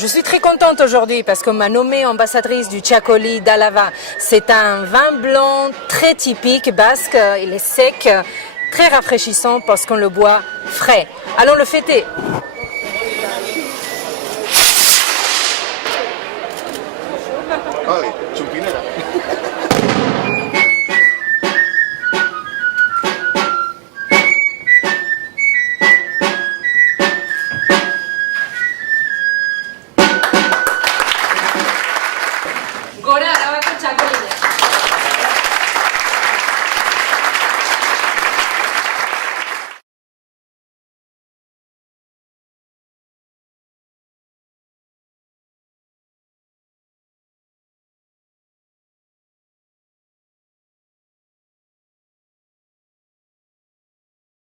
Je suis très contente aujourd'hui parce qu'on m'a nommée ambassadrice du Txakoli d'Alava. C'est un vin blanc très typique basque, il est sec, très rafraîchissant parce qu'on le boit frais. Allons le fêter!